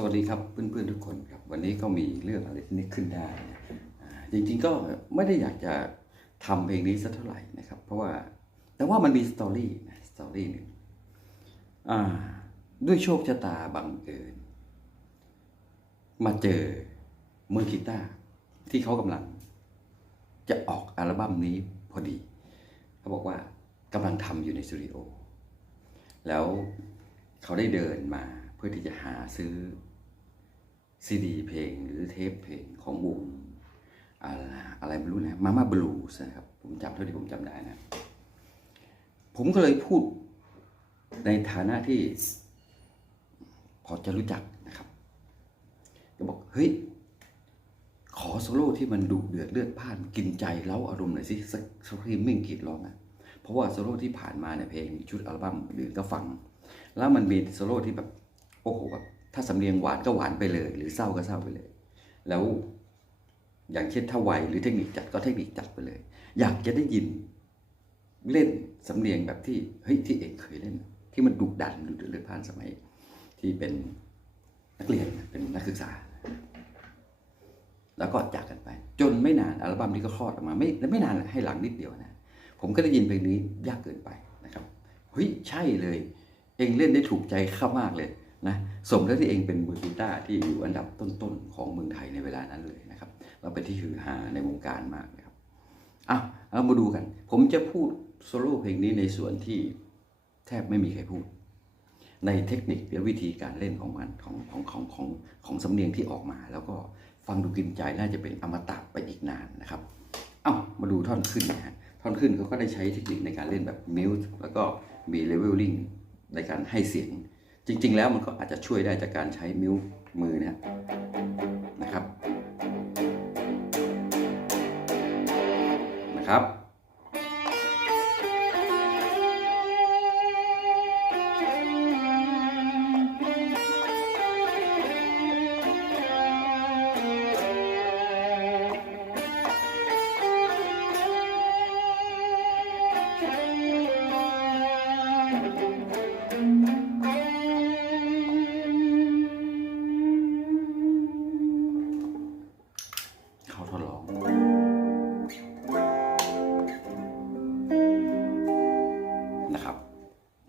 สวัสดีครับเพื่อนๆทุกคนครับวันนี้ก็มีเรื่องอะไรที่นึกขึ้นได้นะจริงๆก็ไม่ได้อยากจะทำเพลงนี้สักเท่าไหร่นะครับ เพราะว่าแต่ว่ามันมีสตอรี่นะสตอรี่หนึ่งด้วยโชคชะตาบังเอิญมาเจอมือกีตาร์ที่เขากำลัง จะออกอัลบั้มนี้พอดี เขาบอกว่ากำลังทำอยู่ในสตูดิโอแล้วเขาได้เดินมาเพื่อที่จะหาซื้อ ซีดีเพลงหรือเทปเพลงของวงอะไรอะไรไม่รู้นะมาม่าบลูส์นะครับ ผมจำเท่าที่ผมจำได้นะ ผมก็เลยพูดในฐานะที่พอจะรู้จักนะครับ ก็บอก เฮ้ย ขอโซโล่ที่มันดุเดือดเลือดพ่าน กินใจเล้าอารมณ์หน่อยสิสักสักทีมิ่งกรีดร้องอะเพราะว่าโซโล่ที่ผ่านมาเนี่ยเพลงชุดอัลบั้มอื่นก็ฟัง แล้วมันมีโซโล่ที่แบบ โอ้โหแบบ ถ้าสำเนียงหวานก็หวานไปเลย หรือเศร้าก็เศร้าไปเลย แล้วอย่างเช่นถ้าไวหรือเทคนิคจัดก็เทคนิคจัดไปเลย อยากจะได้ยินเล่นสำเนียงแบบที่เฮ้ยที่เอกเคยเล่น ที่มันดุดันดุเดือดเลือดพล่านสมัย ที่เป็นนักเรียนเป็นนักศึกษา แล้วก็จากกันไป จนไม่นานอัลบั้มนี้ก็คลอดออกมา ไม่ไม่นานให้หลังนิดเดียวนะผมก็ได้ยินเพลงนี้ยากเกินไปนะครับเฮ้ยใช่เลย เองเล่นได้ถูกใจข้ามากเลย นะสมแล้วที่เองเป็นมือกีตาร์ที่อยู่อันดับต้นๆของเมืองไทยในเวลานั้นเลยนะครับเราเป็นที่ฮือฮาในวงการมากนะครับอ้าวเอามาดูกัน ผมจะพูดโซโล่เพลงนี้ในส่วนที่แทบไม่มีใครพูด ในเทคนิคและวิธีการเล่นของมันของของของของของสำเนียงที่ออกมา แล้วก็ฟังดูกินใจน่าจะเป็นอมตะไปอีกนานนะครับเอ้ามาดูท่อนขึ้นนะฮะท่อนขึ้นเขาก็ได้ใช้เทคนิคในการเล่นแบบมิวส์แล้วก็มีเลเวลลิ่งในการให้เสียง จริง ๆ แล้วมันก็อาจจะช่วยได้จากการใช้มิวมือเนะนะครับนะครับ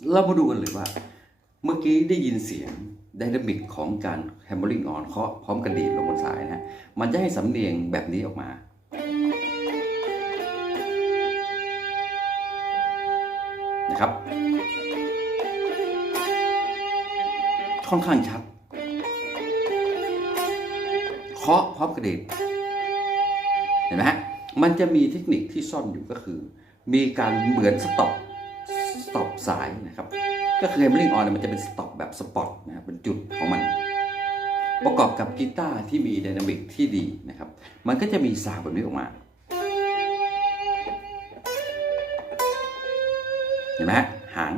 เรามาดูกันเลยว่า เมื่อกี้ได้ยินเสียงไดนามิกของการแฮมเมอร์ลิงออนเคาะพร้อมกันดีดลงบนสายนะฮะมันจะให้สำเนียงแบบนี้ออกมา นะครับ ค่อนข้างชัด เคาะพร้อมกระดิ่งเห็นไหมฮะ มันจะมีเทคนิคที่ซ่อนอยู่ก็คือ มีการเหมือนสต็อป สต็อปสายนะครับ ก็คือ hammering on เนี่ยมันจะเป็นสต็อปแบบสปอตนะครับเป็นจุดของมัน ประกอบกับกีตาร์ที่มีไดนามิกที่ดีนะครับ มันก็จะมีสาวแบบนี้ออกมา เห็นไหมฮะหาง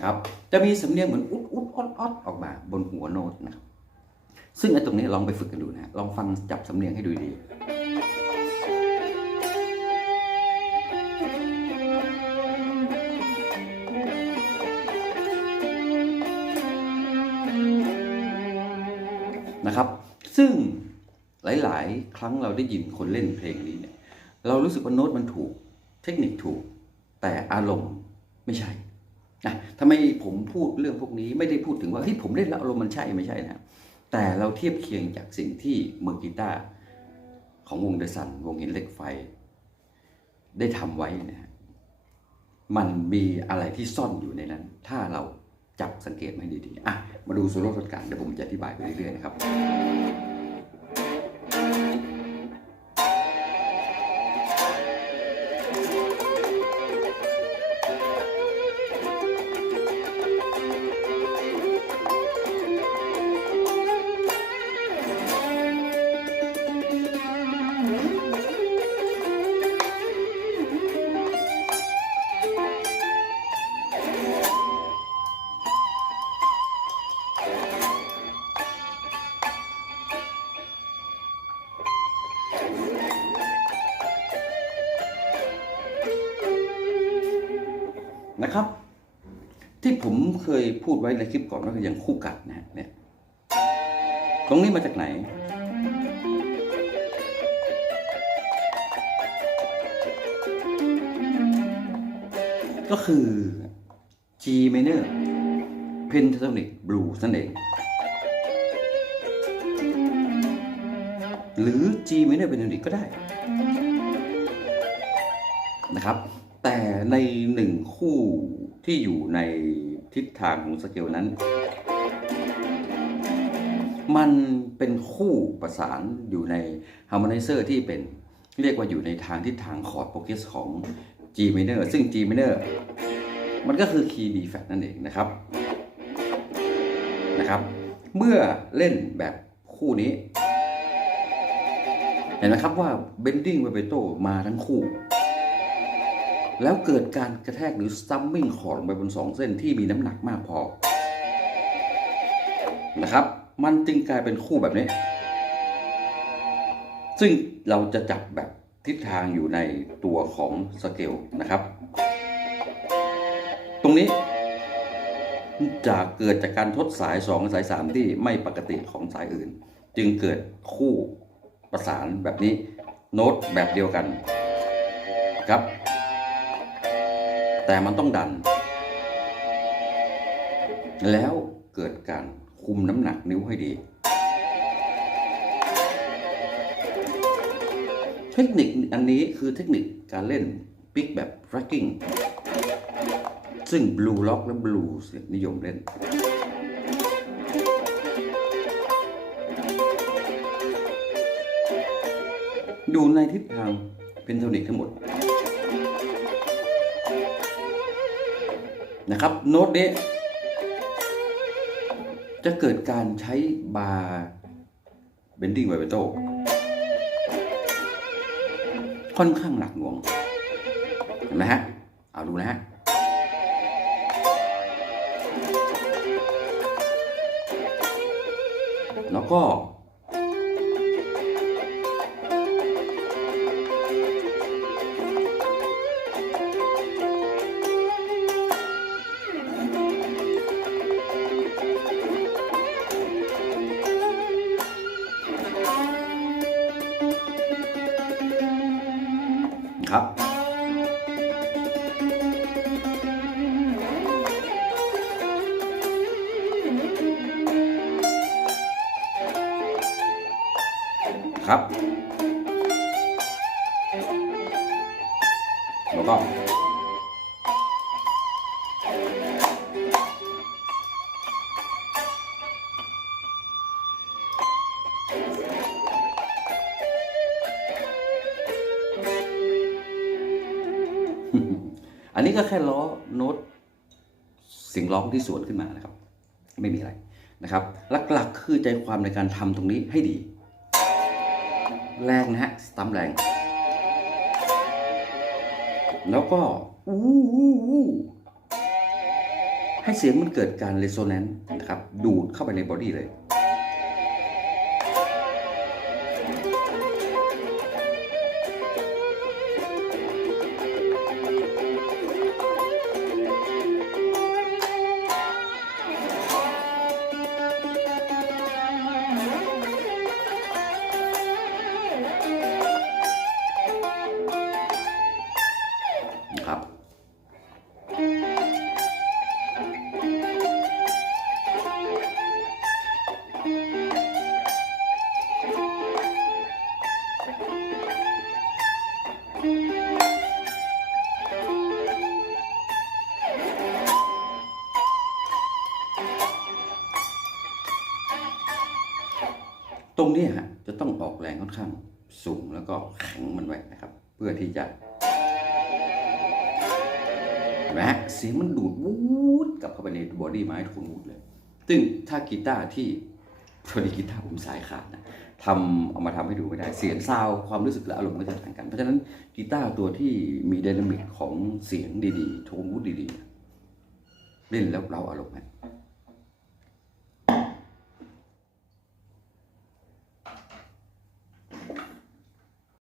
นะครับ จะมีสำเนียงเหมือนอุดอุดออดออดออกมาบนหัวโน้ตนะครับ ซึ่งไอ้ตรงนี้ลองไปฝึกกันดูนะลองฟังจับสำเนียงให้ดูดีนะครับ ซึ่งหลาย ๆ ครั้งเราได้ยินคนเล่นเพลงนี้เนี่ย เรารู้สึกว่าโน้ตมันถูก เทคนิคถูก แต่อารมณ์ไม่ใช่ นะทำไมผมพูดเรื่องพวกนี้ไม่ได้พูดถึงว่าที่ผมเล่นแล้วอารมณ์มันใช่ไม่ใช่นะ แต่เราเทียบเคียงจากสิ่งที่มือกีตาร์ของวงเดอะซันวงหินเล็กไฟ ได้ทำไว้นะฮะมันมีอะไรที่ซ่อนอยู่ในนั้น ถ้าเราจับสังเกตมันดีๆอะมาดูโซโล่ต้นกางเดี๋ยวผมจะอธิบายไปเรื่อยๆนะครับ ผมเคยพูดไว้ในคลิปก่อนว่าอย่างคู่กัดนะฮะเนี่ยตรงนี้มาจากไหน ก็คือ G minor pentatonic blues นั่นเอง หรือ G minor pentatonic ก็ได้ นะครับ แต่ในหนึ่งคู่ที่อยู่ใน ทิศทางของสเกลนั้น มันเป็นคู่ประสานอยู่ในฮาร์โมไนเซอร์ที่เป็นเรียกว่าอยู่ในทางทิศทางคอร์ดโปรเกสของ G minor ซึ่ง G minor มันก็คือคีย์ D flat นั่นเองนะครับนะครับ เมื่อเล่นแบบคู่นี้ เห็นไหมครับว่า bending vibrato มาทั้งคู่ แล้วเกิดการกระแทกหรือ stumming คอร์ดลงไปบนสองเส้นที่มีน้ำหนักมากพอนะครับ มันจึงกลายเป็นคู่แบบนี้ ซึ่งเราจะจับแบบทิศทางอยู่ในตัวของสเกลนะครับ ตรงนี้จะเกิดจากการทดสาย 2 สาย 3 ที่ไม่ปกติของสายอื่น จึงเกิดคู่ประสานแบบนี้ โน้ตแบบเดียวกันครับ แต่มันต้องดัน แล้วเกิดการคุมน้ำหนักนิ้วให้ดี เทคนิคอันนี้คือเทคนิคการเล่นปิกแบบ racking ซึ่ง Blue Rock และ Blues เนี่ยนิยมเล่น ดูในทิศทางเป็นโทนิกทั้งหมด นะครับโน้ตนี้ จะเกิดการใช้บาร์ bending vibrato ค่อนข้างหนักหน่วง เห็นไหมฮะ เอาดูนะฮะแล้วก็ ครับ ครับแล้วก็ นนี้ก็แค่ล้อโน้ตเสียงร้องที่สวนขึ้นมานะครับ ไม่มีอะไรนะครับ หลักๆ คือใจความในการทำตรงนี้ให้ดี แรงนะฮะสตัมแรง แล้วก็อู้อู้ให้เสียงมันเกิดการเรโซแนนซ์นะครับ ดูดเข้าไปในบอดี้เลย ครับ ตรงนี้ฮะจะต้องออกแรงค่อนข้างสูงแล้วก็แข็งมันไว้นะครับ เพื่อที่จะ นไหมฮะเสียงมันดูดวูดกลับเข้าไปในบอดี้ไม้ทุกวูดเลย ซึ่งถ้ากีตาร์ที่พอดีกีตาร์ผมสายขาดนะทำเอามาทำให้ดูไม่ได้ เสียงซาวความรู้สึกและอารมณ์ก็จะต่างกัน เพราะฉะนั้นกีตาร์ตัวที่มีไดนามิกของเสียงดีๆ โทนวูดดีๆ เล่นแล้วเราอารมณ์ฮะ